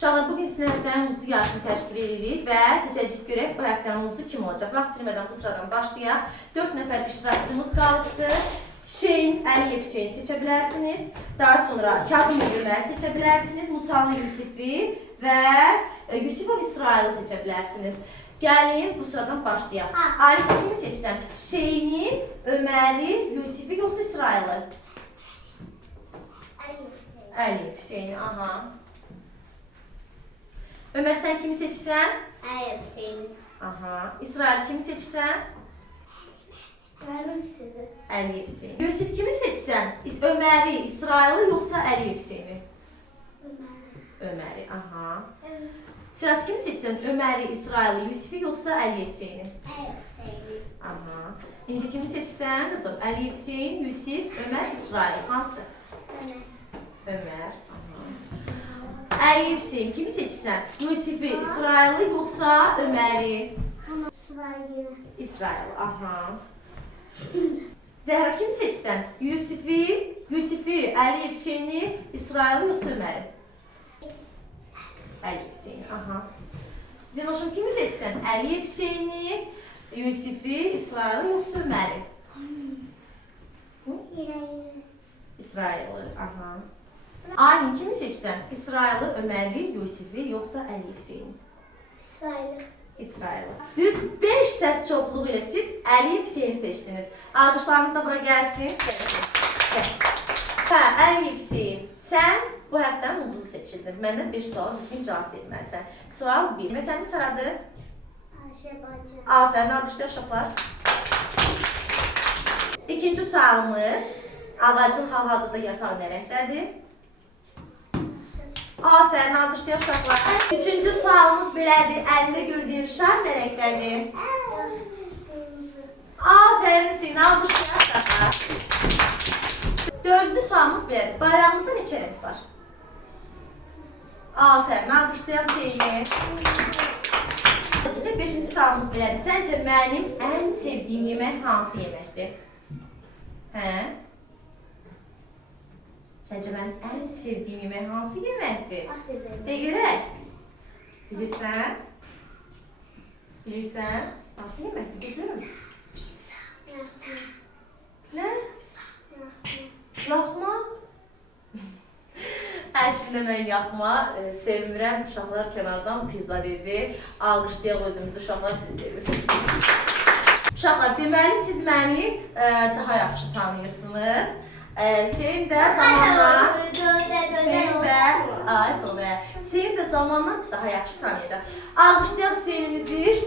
Uşaqlar, bugün sizin həftənin ulduzlu yarışını təşkil edirik və seçəcəyik görək bu həftənin ulduzu kim olacaq. Vaxt itirmədən bu sıradan başlayaq. 4 nəfər iştirakçımız qalmışdı. Hüseyn Əliyev Hüseyni seçə bilərsiniz. Daha sonra Kazım Ömər seçə bilərsiniz. Musalı Yusifi və Yusifov İsraili seçə bilərsiniz. Gəlin bu sıradan başlayaq. Ali, sən kimi seçsən? Hüseyni, Öməri, Yusifi yoxsa İsraili? Əliyev Hüseyni, aha. Ömer, sen kimi seçsən? Əliyev Hüseyni. Aha. İsrail kimi seçsən? Əliyev Hüseyni. Əliyev Hüseyni. Yusif kimi seçsən? Ömer'i, İsraili yoxsa Əliyev Hüseyni? Ömer'i, aha. Sirac kimi seçsən? Ömer'i, İsraili, Yusifi yoxsa Əliyev Hüseyni? Əliyev Hüseyni. Aha. İnci kimi seçsən qızım? Əliyev Hüseyin, Yusif, Ömer, İsrail. Hansı? Ömer. Əliyev Hüseyin kimi seçsən? Yusifi, İsraili yoxsa Ömer'i? İsraili. İsrail, aha. Zəhra kimi seçsən? Yusifi, Əliyev Hüseyni, İsraili yoxsa Ömer'i? Əliyev Hüseyni, aha. Zenoşum kimi seçsən? Əliyev Hüseyni, Yusifi, İsraili yoxsa Ömer'i? İsraili, aha. Aylin kimi seçsən? İsraili, Ömer'i, Yusifi yoxsa Əliyev Hüseyni? İsraili. İsraili. Düz 5 səs çoxluğu ilə siz Əliyev Hüseyni seçdiniz. Alqışlarınız da bura gəlsin. Hə, Əliyev Hüseyin, sən bu həftənin ulduzu seçildin. Məndən 5 suala düzgün cavab verməlisən. Sual 1. Vətəniniz haradır? Azərbaycan. Afərin, alqışlayaq uşaqlar. İkinci sualımız, ağacın hal-hazırda yarpağı nə rəngdədir? Afərin, alqışlayaq uşaqlar. Üçüncü sualımız belədir, əlində gördüyün şar nə rəngdədir? Afərin, seni alqışlayaq uşaqlar. Dördüncü sualımız belədir, bayrağımızda neçə rəng var? Afərin, alqışlayaq seni. Beşinci sualımız belədir, səncə mənim ən sevdiyim yemək hansı yeməkdir? Hə? Səncə mənim ən sevdiyim yemək hansı yeməkdir? De görək. Bilirsən? Bilirsən? Hansı yeməkdir? De görüm. Nə? Yaxma? Əslində mən yaxma sevmirəm. Uşaqlar kənardan pizza dedi. Alqışlayaq özümüzü, uşaqlar düz dedi. Uşaqlar, deməli siz məni daha yaxşı tanıyırsınız. Hüseyin də zamanla daha yaxşı tanıyacaq. Alqışlayaq Hüseynimizi.